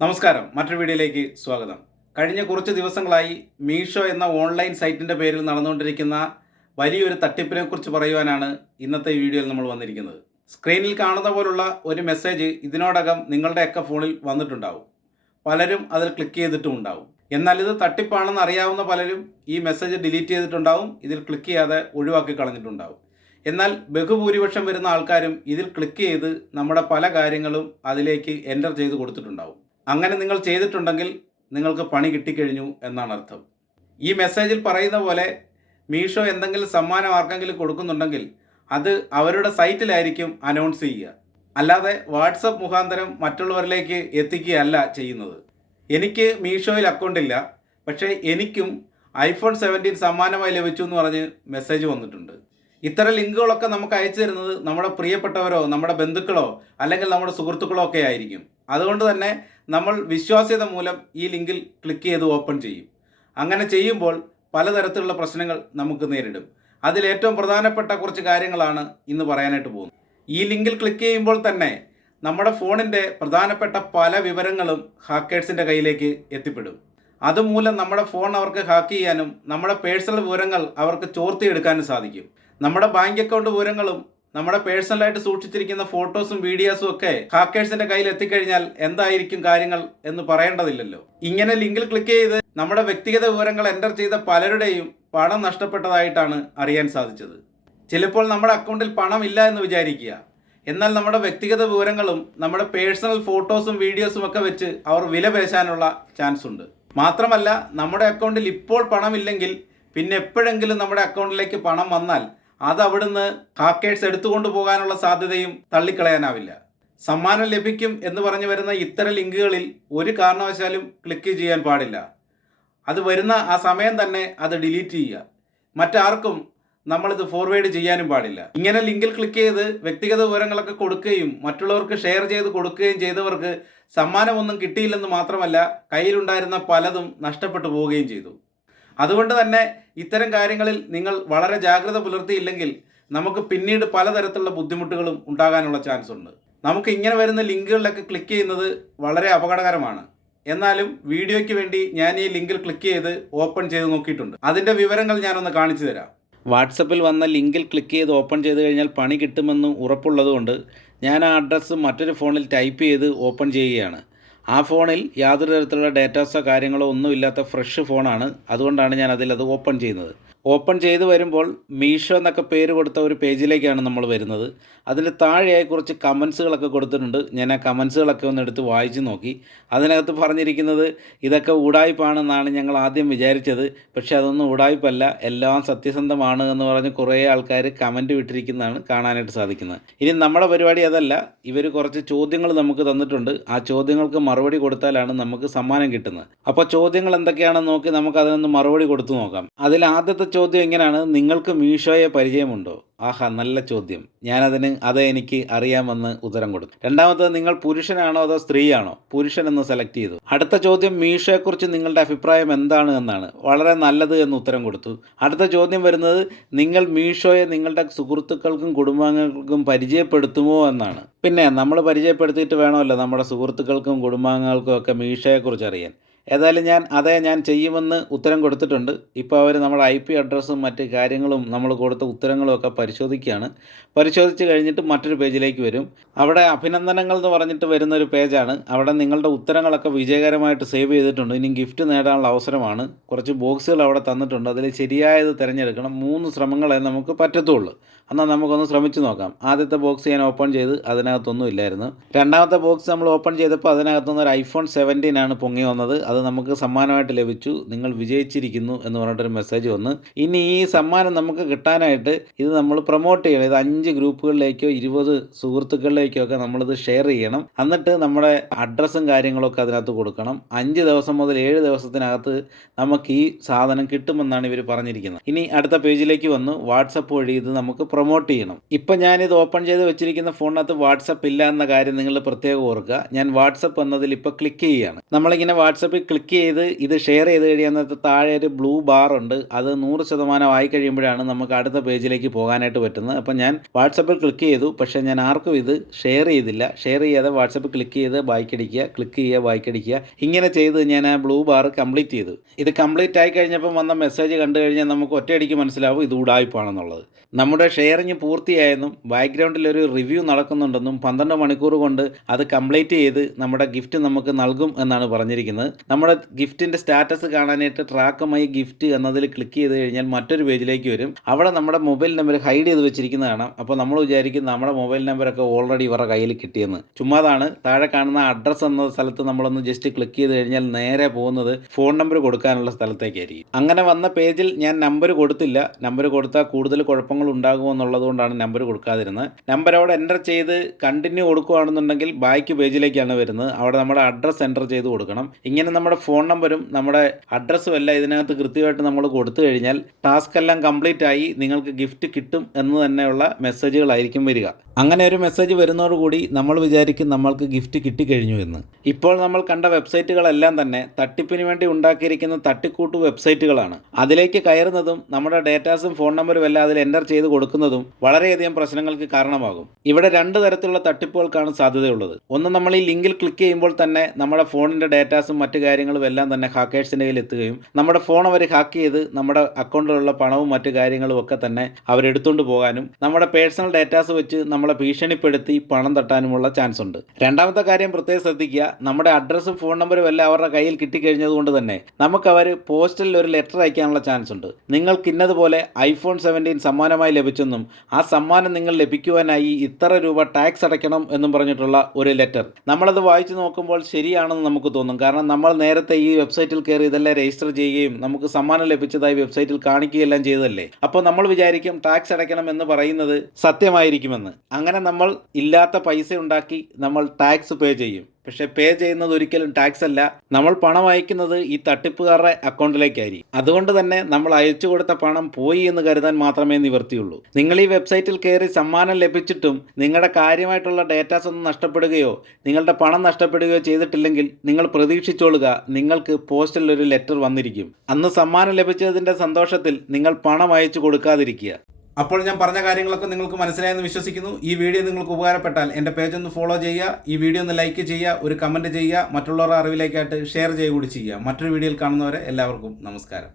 നമസ്കാരം. മറ്റൊരു വീഡിയോയിലേക്ക് സ്വാഗതം. കഴിഞ്ഞ കുറച്ച് ദിവസങ്ങളായി മീഷോ എന്ന ഓൺലൈൻ സൈറ്റിന്റെ പേരിൽ നടന്നുകൊണ്ടിരിക്കുന്ന വലിയൊരു തട്ടിപ്പിനെക്കുറിച്ച് പറയുവാനാണ് ഇന്നത്തെ വീഡിയോയിൽ നമ്മൾ വന്നിരിക്കുന്നത്. സ്ക്രീനിൽ കാണുന്ന പോലുള്ള ഒരു മെസ്സേജ് ഇതിനോടകം നിങ്ങളുടെയൊക്കെ ഫോണിൽ വന്നിട്ടുണ്ടാവും. പലരും അതിൽ ക്ലിക്ക് ചെയ്തിട്ടും ഉണ്ടാവും. എന്നാൽ ഇത് തട്ടിപ്പാണെന്ന് അറിയാവുന്ന പലരും ഈ മെസ്സേജ് ഡിലീറ്റ് ചെയ്തിട്ടുണ്ടാവും. ഇതിൽ ക്ലിക്ക് ചെയ്യാതെ ഒഴിവാക്കി കളഞ്ഞിട്ടുണ്ടാവും. എന്നാൽ ബഹുഭൂരിപക്ഷം വരുന്ന ആൾക്കാരും ഇതിൽ ക്ലിക്ക് ചെയ്ത് നമ്മുടെ പല കാര്യങ്ങളും അതിലേക്ക് എന്റർ ചെയ്ത് കൊടുത്തിട്ടുണ്ടാവും. അങ്ങനെ നിങ്ങൾ ചെയ്തിട്ടുണ്ടെങ്കിൽ നിങ്ങൾക്ക് പണി കിട്ടിക്കഴിഞ്ഞു എന്നാണ് അർത്ഥം. ഈ മെസ്സേജിൽ പറയുന്ന പോലെ മീഷോ എന്തെങ്കിലും സമ്മാനം ആർക്കെങ്കിലും കൊടുക്കുന്നുണ്ടെങ്കിൽ അത് അവരുടെ സൈറ്റിലായിരിക്കും അനൗൺസ് ചെയ്യുക. അല്ലാതെ വാട്സപ്പ് മുഖാന്തരം മറ്റുള്ളവരിലേക്ക് എത്തിക്കുകയല്ല ചെയ്യുന്നത്. എനിക്ക് മീഷോയിൽ അക്കൗണ്ട് ഇല്ല. പക്ഷേ എനിക്കും ഐഫോൺ സെവന്റീൻ സമ്മാനമായി ലഭിച്ചു എന്ന് പറഞ്ഞ് മെസ്സേജ് വന്നിട്ടുണ്ട്. ഇത്തരം ലിങ്കുകളൊക്കെ നമുക്ക് അയച്ചു തരുന്നത് നമ്മുടെ പ്രിയപ്പെട്ടവരോ നമ്മുടെ ബന്ധുക്കളോ അല്ലെങ്കിൽ നമ്മുടെ സുഹൃത്തുക്കളോ ഒക്കെ ആയിരിക്കും. അതുകൊണ്ട് തന്നെ നമ്മൾ വിശ്വാസ്യത മൂലം ഈ ലിങ്കിൽ ക്ലിക്ക് ചെയ്ത് ഓപ്പൺ ചെയ്യും. അങ്ങനെ ചെയ്യുമ്പോൾ പലതരത്തിലുള്ള പ്രശ്നങ്ങൾ നമുക്ക് നേരിടും. അതിലേറ്റവും പ്രധാനപ്പെട്ട കുറച്ച് കാര്യങ്ങളാണ് ഇന്ന് പറയാനായിട്ട് പോകുന്നത്. ഈ ലിങ്കിൽ ക്ലിക്ക് ചെയ്യുമ്പോൾ തന്നെ നമ്മുടെ ഫോണിന്റെ പ്രധാനപ്പെട്ട പല വിവരങ്ങളും ഹാക്കേഴ്സിന്റെ കയ്യിലേക്ക് എത്തിപ്പെടും. അതുമൂലം നമ്മുടെ ഫോൺ അവർക്ക് ഹാക്ക് ചെയ്യാനും നമ്മുടെ പേഴ്സണൽ വിവരങ്ങൾ അവർക്ക് ചോർത്തിയെടുക്കാനും സാധിക്കും. നമ്മുടെ ബാങ്ക് അക്കൗണ്ട് വിവരങ്ങളും നമ്മുടെ പേഴ്സണലായിട്ട് സൂക്ഷിച്ചിരിക്കുന്ന ഫോട്ടോസും വീഡിയോസും ഒക്കെ ഹാക്കേഴ്സിന്റെ കയ്യിൽ എത്തിക്കഴിഞ്ഞാൽ എന്തായിരിക്കും കാര്യങ്ങൾ എന്ന് പറയേണ്ടതില്ലല്ലോ. ഇങ്ങനെ ലിങ്കിൽ ക്ലിക്ക് ചെയ്ത് നമ്മുടെ വ്യക്തിഗത വിവരങ്ങൾ എന്റർ ചെയ്ത പലരുടെയും പണം നഷ്ടപ്പെട്ടതായിട്ടാണ് അറിയാൻ സാധിച്ചത്. ചിലപ്പോൾ നമ്മുടെ അക്കൗണ്ടിൽ പണമില്ല എന്ന് വിചാരിക്കുക. എന്നാൽ നമ്മുടെ വ്യക്തിഗത വിവരങ്ങളും നമ്മുടെ പേഴ്സണൽ ഫോട്ടോസും വീഡിയോസും ഒക്കെ വെച്ച് അവർ വില പേശാനുള്ള ചാൻസ് ഉണ്ട്. മാത്രമല്ല നമ്മുടെ അക്കൗണ്ടിൽ ഇപ്പോൾ പണമില്ലെങ്കിൽ പിന്നെ എപ്പോഴെങ്കിലും നമ്മുടെ അക്കൗണ്ടിലേക്ക് പണം വന്നാൽ അത് അവിടുന്ന് ഹാക്കേഴ്സ് എടുത്തുകൊണ്ട് പോകാനുള്ള സാധ്യതയും തള്ളിക്കളയാനാവില്ല. സമ്മാനം ലഭിക്കും എന്ന് പറഞ്ഞു വരുന്ന ഇത്തരം ലിങ്കുകളിൽ ഒരു കാരണവശാലും ക്ലിക്ക് ചെയ്യാൻ പാടില്ല. അത് വരുന്ന ആ സമയം തന്നെ അത് ഡിലീറ്റ് ചെയ്യുക. മറ്റാർക്കും നമ്മളിത് ഫോർവേഡ് ചെയ്യാനും പാടില്ല. ഇങ്ങനെ ലിങ്കിൽ ക്ലിക്ക് ചെയ്ത് വ്യക്തിഗത വിവരങ്ങളൊക്കെ കൊടുക്കുകയും മറ്റുള്ളവർക്ക് ഷെയർ ചെയ്ത് കൊടുക്കുകയും ചെയ്തവർക്ക് സമ്മാനമൊന്നും കിട്ടിയില്ലെന്ന് മാത്രമല്ല കയ്യിലുണ്ടായിരുന്ന പലതും നഷ്ടപ്പെട്ടു പോവുകയും ചെയ്തു. അതുകൊണ്ട് തന്നെ ഇത്തരം കാര്യങ്ങളിൽ നിങ്ങൾ വളരെ ജാഗ്രത പുലർത്തിയില്ലെങ്കിൽ നമുക്ക് പിന്നീട് പലതരത്തിലുള്ള ബുദ്ധിമുട്ടുകളും ഉണ്ടാകാനുള്ള ചാൻസ് ഉണ്ട്. നമുക്ക് ഇങ്ങനെ വരുന്ന ലിങ്കുകളിലൊക്കെ ക്ലിക്ക് ചെയ്യുന്നത് വളരെ അപകടകരമാണ്. എന്നാലും വീഡിയോയ്ക്ക് വേണ്ടി ഞാൻ ഈ ലിങ്കിൽ ക്ലിക്ക് ചെയ്ത് ഓപ്പൺ ചെയ്ത് നോക്കിയിട്ടുണ്ട്. അതിന്റെ വിവരങ്ങൾ ഞാനൊന്ന് കാണിച്ചു തരാം. വാട്സപ്പിൽ വന്ന ലിങ്കിൽ ക്ലിക്ക് ചെയ്ത് ഓപ്പൺ ചെയ്ത് കഴിഞ്ഞാൽ പണി കിട്ടുമെന്ന് ഉറപ്പുള്ളതുകൊണ്ട് ഞാൻ ആ അഡ്രസ്സ് മറ്റൊരു ഫോണിൽ ടൈപ്പ് ചെയ്ത് ഓപ്പൺ ചെയ്യുകയാണ്. ആ ഫോണിൽ യാതൊരു തരത്തിലുള്ള ഡേറ്റാസോ കാര്യങ്ങളോ ഒന്നുമില്ലാത്ത ഫ്രഷ് ഫോണാണ്. അതുകൊണ്ടാണ് ഞാൻ അതിൽ അത് ഓപ്പൺ ചെയ്യുന്നത്. ഓപ്പൺ ചെയ്ത് വരുമ്പോൾ മീഷോ എന്നൊക്കെ പേര് കൊടുത്ത ഒരു പേജിലേക്കാണ് നമ്മൾ വരുന്നത്. അതിന് താഴെയായി കുറച്ച് കമൻസുകളൊക്കെ കൊടുത്തിട്ടുണ്ട്. ഞാൻ ആ കമൻസുകളൊക്കെ ഒന്ന് എടുത്ത് വായിച്ചു നോക്കി. അതിനകത്ത് പറഞ്ഞിരിക്കുന്നത് ഇതൊക്കെ ഉടായ്പാണെന്നാണ് ഞങ്ങൾ ആദ്യം വിചാരിച്ചത്. പക്ഷേ അതൊന്നും ഉടായ്പല്ല. എല്ലാം സത്യസന്ധമാണ് എന്ന് പറഞ്ഞ് കുറേ ആൾക്കാർ കമന്റ് വിട്ടിരിക്കുന്നതാണ് കാണാനായിട്ട് സാധിക്കുന്നത്. ഇനി നമ്മുടെ പരിപാടി അതല്ല. ഇവർ കുറച്ച് ചോദ്യങ്ങൾ നമുക്ക് തന്നിട്ടുണ്ട്. ആ ചോദ്യങ്ങൾക്ക് മറുപടി കൊടുത്താലാണ് നമുക്ക് സമ്മാനം കിട്ടുന്നത്. അപ്പോൾ ചോദ്യങ്ങൾ എന്തൊക്കെയാണെന്ന് നോക്കി നമുക്ക് അതിനൊന്ന് മറുപടി കൊടുത്തു നോക്കാം. അതിൽ ആദ്യത്തെ ചോദ്യം എങ്ങനെയാണ് നിങ്ങൾക്ക് മീഷോയെ പരിചയമുണ്ടോ? ആഹാ നല്ല ചോദ്യം. ഞാനതിന് അത് എനിക്ക് അറിയാമെന്ന് ഉത്തരം കൊടുത്തു. രണ്ടാമത്തത് നിങ്ങൾ പുരുഷനാണോ അതോ സ്ത്രീയാണോ? പുരുഷൻ എന്ന് സെലക്ട് ചെയ്തു. അടുത്ത ചോദ്യം മീഷോയെക്കുറിച്ച് നിങ്ങളുടെ അഭിപ്രായം എന്താണ് എന്നാണ്. വളരെ നല്ലത് എന്ന് ഉത്തരം കൊടുത്തു. അടുത്ത ചോദ്യം വരുന്നത് നിങ്ങൾ മീഷോയെ നിങ്ങളുടെ സുഹൃത്തുക്കൾക്കും കുടുംബാംഗങ്ങൾക്കും പരിചയപ്പെടുത്തുമോ എന്നാണ്. പിന്നെ നമ്മൾ പരിചയപ്പെടുത്തിയിട്ട് വേണമല്ലോ നമ്മുടെ സുഹൃത്തുക്കൾക്കും കുടുംബാംഗങ്ങൾക്കും ഒക്കെ മീഷോയെക്കുറിച്ച് അറിയാൻ. ഏതായാലും ഞാൻ അതേ ഞാൻ ചെയ്യുമെന്ന് ഉത്തരം കൊടുത്തിട്ടുണ്ട്. ഇപ്പോൾ അവർ നമ്മുടെ ഐ പി അഡ്രസ്സും മറ്റ് കാര്യങ്ങളും നമ്മൾ കൊടുത്ത ഉത്തരങ്ങളും ഒക്കെ പരിശോധിക്കുകയാണ്. പരിശോധിച്ച് കഴിഞ്ഞിട്ട് മറ്റൊരു പേജിലേക്ക് വരും. അവിടെ അഭിനന്ദനങ്ങൾ എന്ന് പറഞ്ഞിട്ട് വരുന്ന ഒരു പേജാണ്. അവിടെ നിങ്ങളുടെ ഉത്തരങ്ങളൊക്കെ വിജയകരമായിട്ട് സേവ് ചെയ്തിട്ടുണ്ട്. ഇനി ഗിഫ്റ്റ് നേടാനുള്ള അവസരമാണ്. കുറച്ച് ബോക്സുകൾ അവിടെ തന്നിട്ടുണ്ട്. അതിൽ ശരിയായത് തിരഞ്ഞെടുക്കണം. മൂന്ന് ശ്രമങ്ങളെ നമുക്ക് പറ്റത്തുള്ളൂ. എന്നാൽ നമുക്കൊന്ന് ശ്രമിച്ചു നോക്കാം. ആദ്യത്തെ ബോക്സ് ഞാൻ ഓപ്പൺ ചെയ്ത് അതിനകത്തൊന്നും ഇല്ലായിരുന്നു. രണ്ടാമത്തെ ബോക്സ് നമ്മൾ ഓപ്പൺ ചെയ്തപ്പോൾ അതിനകത്തുനിന്ന് ഒരു ഐഫോൺ സെവന്റീൻ ആണ് പൊങ്ങി വന്നത്. അത് നമുക്ക് സമ്മാനമായിട്ട് ലഭിച്ചു. നിങ്ങൾ വിജയിച്ചിരിക്കുന്നു എന്ന് പറഞ്ഞിട്ടൊരു മെസ്സേജ് വന്ന്. ഇനി ഈ സമ്മാനം നമുക്ക് കിട്ടാനായിട്ട് ഇത് നമ്മൾ പ്രൊമോട്ട് ചെയ്യണം. ഇത് അഞ്ച് ഗ്രൂപ്പുകളിലേക്കോ ഇരുപത് സുഹൃത്തുക്കളിലേക്കോ ഒക്കെ നമ്മളിത് ഷെയർ ചെയ്യണം. എന്നിട്ട് നമ്മുടെ അഡ്രസ്സും കാര്യങ്ങളൊക്കെ അതിനകത്ത് കൊടുക്കണം. അഞ്ച് ദിവസം മുതൽ ഏഴ് ദിവസത്തിനകത്ത് നമുക്ക് ഈ സാധനം കിട്ടുമെന്നാണ് ഇവർ പറഞ്ഞിരിക്കുന്നത്. ഇനി അടുത്ത പേജിലേക്ക് വന്ന്. വാട്സപ്പ് വഴി ഇത് നമുക്ക് പ്രൊമോട്ട് ചെയ്യണം. ഇപ്പം ഞാനിത് ഓപ്പൺ ചെയ്ത് വെച്ചിരിക്കുന്ന ഫോണിനകത്ത് വാട്സപ്പ് ഇല്ല എന്ന കാര്യം നിങ്ങൾ പ്രത്യേകം ഓർക്കുക. ഞാൻ വാട്സപ്പ് എന്നതിൽ ഇപ്പോൾ ക്ലിക്ക് ചെയ്യുകയാണ് നമ്മളിങ്ങനെ വാട്സപ്പിൽ ക്ലിക്ക് ചെയ്ത് ഇത് ഷെയർ ചെയ്ത് കഴിയുന്നത് താഴെ ഒരു ബ്ലൂ ബാർ ഉണ്ട്. അത് നൂറ് ശതമാനം ആയി കഴിയുമ്പോഴാണ് നമുക്ക് അടുത്ത പേജിലേക്ക് പോകാനായിട്ട് പറ്റുന്നത്. അപ്പം ഞാൻ വാട്സപ്പിൽ ക്ലിക്ക് ചെയ്തു. പക്ഷേ ഞാൻ ആർക്കും ഇത് ഷെയർ ചെയ്തില്ല. ഷെയർ ചെയ്യാതെ വാട്സപ്പിൽ ക്ലിക്ക് ചെയ്ത് ബായ്ക്കടിക്കുക ക്ലിക്ക് ചെയ്യുക ബായ്ക്കടിക്കുക ഇങ്ങനെ ചെയ്ത് ഞാൻ ആ ബ്ലൂ ബാർ കംപ്ലീറ്റ് ചെയ്തു. ഇത് കംപ്ലീറ്റ് ആയി കഴിഞ്ഞപ്പം വന്ന മെസ്സേജ് കണ്ടു കഴിഞ്ഞാൽ നമുക്ക് ഒറ്റയടിക്ക് മനസ്സിലാവും ഇത് ഉടായ്പാണെന്നുള്ളത് നമ്മുടെ ഷെയറിങ് പൂർത്തിയായെന്നും ബാക്ക്ഗ്രൗണ്ടിൽ ഒരു റിവ്യൂ നടക്കുന്നുണ്ടെന്നും പന്ത്രണ്ട് മണിക്കൂർ കൊണ്ട് അത് കംപ്ലീറ്റ് ചെയ്ത് നമ്മുടെ ഗിഫ്റ്റ് നമുക്ക് നൽകും എന്നാണ് പറഞ്ഞിരിക്കുന്നത്. നമ്മുടെ ഗിഫ്റ്റിന്റെ സ്റ്റാറ്റസ് കാണാനായിട്ട് ട്രാക്ക് മൈ ഗിഫ്റ്റ് എന്നതിൽ ക്ലിക്ക് ചെയ്ത് കഴിഞ്ഞാൽ മറ്റൊരു പേജിലേക്ക് വരും. അവിടെ നമ്മുടെ മൊബൈൽ നമ്പർ ഹൈഡ് ചെയ്ത് വെച്ചിരിക്കുന്നതാണ് കാണാം. അപ്പോൾ നമ്മൾ വിചാരിക്കും നമ്മുടെ മൊബൈൽ നമ്പറൊക്കെ ഓൾറെഡി ഇവരുടെ കയ്യിൽ കിട്ടിയെന്ന്. ചുമ്മാതാണ്. താഴെ കാണുന്ന അഡ്രസ്സ് എന്ന സ്ഥലത്ത് നമ്മളൊന്ന് ജസ്റ്റ് ക്ലിക്ക് ചെയ്ത് കഴിഞ്ഞാൽ നേരെ പോകുന്നത് ഫോൺ നമ്പർ കൊടുക്കാനുള്ള സ്ഥലത്തേക്കായിരിക്കും. അങ്ങനെ വന്ന പേജിൽ ഞാൻ നമ്പർ കൊടുത്തില്ല. നമ്പർ കൊടുത്താൽ കൂടുതൽ കുഴപ്പങ്ങൾ ഉണ്ടാകുമെന്നുള്ളത് കൊണ്ടാണ് നമ്പർ കൊടുക്കാതിരുന്നത്. നമ്പർ അവിടെ എന്റർ ചെയ്ത് കണ്ടിന്യൂ കൊടുക്കുകയാണെന്നുണ്ടെങ്കിൽ ബാക്ക് പേജിലേക്കാണ് വരുന്നത്. അവിടെ നമ്മുടെ അഡ്രസ്സ് എന്റർ ചെയ്ത് കൊടുക്കണം. ഇങ്ങനെ നമ്മുടെ ഫോൺ നമ്പരും നമ്മുടെ അഡ്രസ്സും എല്ലാം ഇതിനകത്ത് കൃത്യമായിട്ട് നമ്മൾ കൊടുത്തു കഴിഞ്ഞാൽ ടാസ്ക് എല്ലാം കംപ്ലീറ്റ് ആയി നിങ്ങൾക്ക് ഗിഫ്റ്റ് കിട്ടും എന്ന് തന്നെയുള്ള മെസ്സേജുകളായിരിക്കും വരിക. അങ്ങനെ ഒരു മെസ്സേജ് വരുന്നതോടുകൂടി നമ്മൾ വിചാരിക്കും നമ്മൾക്ക് ഗിഫ്റ്റ് കിട്ടിക്കഴിഞ്ഞു എന്ന്. ഇപ്പോൾ നമ്മൾ കണ്ട വെബ്സൈറ്റുകളെല്ലാം തന്നെ തട്ടിപ്പിന് വേണ്ടി ഉണ്ടാക്കിയിരിക്കുന്ന തട്ടിക്കൂട്ട് വെബ്സൈറ്റുകളാണ് അതിലേക്ക് കയറുന്നതും നമ്മുടെ ഡേറ്റാസും ഫോൺ നമ്പറും എല്ലാം അതിൽ എന്റർ ചെയ്ത് കൊടുക്കുന്നതും വളരെയധികം പ്രശ്നങ്ങൾക്ക് കാരണമാകും. ഇവിടെ രണ്ട് തരത്തിലുള്ള തട്ടിപ്പുകൾക്കാണ് സാധ്യതയുള്ളത്. ഒന്ന് നമ്മൾ ഈ ലിങ്കിൽ ക്ലിക്ക് ചെയ്യുമ്പോൾ തന്നെ നമ്മുടെ ഫോണിന്റെ ഡേറ്റാസും മറ്റു കാര്യങ്ങളും എല്ലാം തന്നെ ഹാക്കേഴ്സിന്റെ കയ്യിൽ എത്തുകയും നമ്മുടെ ഫോൺ അവർ ഹാക്ക് ചെയ്ത് നമ്മുടെ അക്കൗണ്ടിലുള്ള പണവും മറ്റു കാര്യങ്ങളും ഒക്കെ തന്നെ അവരെടുത്തുകൊണ്ട് പോകാനും നമ്മുടെ പേഴ്സണൽ ഡേറ്റാസ് വെച്ച് നമ്മളെ ഭീഷണിപ്പെടുത്തി പണം തട്ടാനുമുള്ള ചാൻസ് ഉണ്ട്. രണ്ടാമത്തെ കാര്യം പ്രത്യേകം ശ്രദ്ധിക്കുക നമ്മുടെ അഡ്രസ്സും ഫോൺ നമ്പറും എല്ലാം അവരുടെ കയ്യിൽ കിട്ടിക്കഴിഞ്ഞത് കൊണ്ട് തന്നെ നമുക്ക് അവർ പോസ്റ്റലിൽ ഒരു ലെറ്റർ അയക്കാനുള്ള ചാൻസ് ഉണ്ട്. നിങ്ങൾക്ക് ഇന്നതുപോലെ ഐഫോൺ സെവന്റീൻ സമ്മാനമായി ലഭിച്ചെന്നും ആ സമ്മാനം നിങ്ങൾ ലഭിക്കുവാനായി ഇത്ര രൂപ ടാക്സ് അടയ്ക്കണം എന്നും പറഞ്ഞിട്ടുള്ള ഒരു ലെറ്റർ നമ്മളത് വായിച്ചു നോക്കുമ്പോൾ ശരിയാണെന്ന് നമുക്ക് തോന്നും. കാരണം നമ്മൾ നേരത്തെ ഈ വെബ്സൈറ്റിൽ കയറി ഇതെല്ലാം രജിസ്റ്റർ ചെയ്യുകയും നമുക്ക് സമ്മാനം ലഭിച്ചതായി വെബ്സൈറ്റിൽ കാണിക്കുകയെല്ലാം ചെയ്തല്ലേ അപ്പോൾ നമ്മൾ വിചാരിക്കും ടാക്സ് അടയ്ക്കണം എന്ന് പറയുന്നത് സത്യമായിരിക്കുമെന്ന്. അങ്ങനെ നമ്മൾ ഇല്ലാത്ത പൈസ ഉണ്ടാക്കി നമ്മൾ ടാക്സ് പേ ചെയ്യും. പക്ഷെ പേ ചെയ്യുന്നത് ഒരിക്കലും ടാക്സ് അല്ല. നമ്മൾ പണം അയക്കുന്നത് ഈ തട്ടിപ്പുകാരുടെ അക്കൗണ്ടിലേക്കായിരിക്കും അതുകൊണ്ട് തന്നെ നമ്മൾ അയച്ചു കൊടുത്ത പണം പോയി എന്ന് കരുതാൻ മാത്രമേ നിവർത്തിയുള്ളൂ നിങ്ങൾ ഈ വെബ്സൈറ്റിൽ കയറി സമ്മാനം ലഭിച്ചിട്ടും നിങ്ങളുടെ കാര്യമായിട്ടുള്ള ഡേറ്റാസ് ഒന്നും നഷ്ടപ്പെടുകയോ നിങ്ങളുടെ പണം നഷ്ടപ്പെടുകയോ ചെയ്തിട്ടില്ലെങ്കിൽ നിങ്ങൾ പ്രതീക്ഷിച്ചോളുക നിങ്ങൾക്ക് പോസ്റ്റിൽ ഒരു ലെറ്റർ വന്നിരിക്കും. അന്ന് സമ്മാനം ലഭിച്ചതിന്റെ സന്തോഷത്തിൽ നിങ്ങൾ പണം അയച്ചു കൊടുക്കാതിരിക്കുക. അപ്പോൾ ഞാൻ പറഞ്ഞ കാര്യങ്ങളൊക്കെ നിങ്ങൾക്ക് മനസ്സിലായെന്ന് വിശ്വസിക്കുന്നു. ഈ വീഡിയോ നിങ്ങൾക്ക് ഉപകാരപ്പെട്ടാൽ എന്റെ പേജ് ഒന്ന് ഫോളോ ചെയ്യുക. ഈ വീഡിയോ ഒന്ന് ലൈക്ക് ചെയ്യുക ഒരു കമന്റ് ചെയ്യുക. മറ്റുള്ളവരുടെ അറിവിലേക്കായിട്ട് ഷെയർ ചെയ്യുക കൂടി ചെയ്യുക. മറ്റൊരു വീഡിയോയിൽ കാണുന്നവരെ എല്ലാവർക്കും നമസ്കാരം.